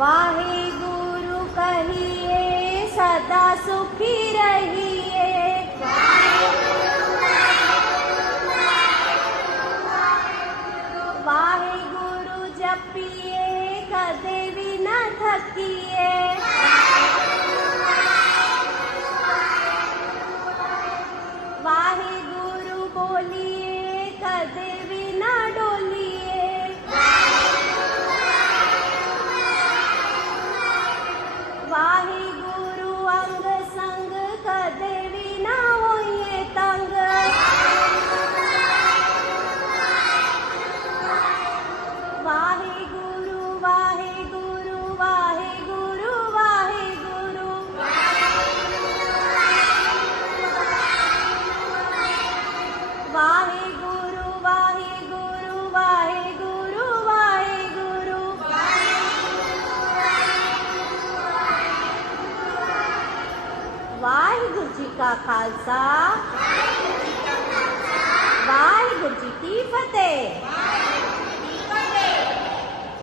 वाहे गुरु कहिए सदा सुखी रहिए। वाहे गुरु जपिए कदे भी न थकिए। वाहे गुरु बोलिए कदे भी न डोलिए। वाहे गुरु अंग संग कदे भी न होइए तंग। वाहे गुरु वाहे गुरु वाहे गुरु वाहे गुरु। वाहे गुरु वाहे गुरु वाहे गुरु वाहे गुरु। वाहिगुरु जी का खालसा वाहिगुरु जी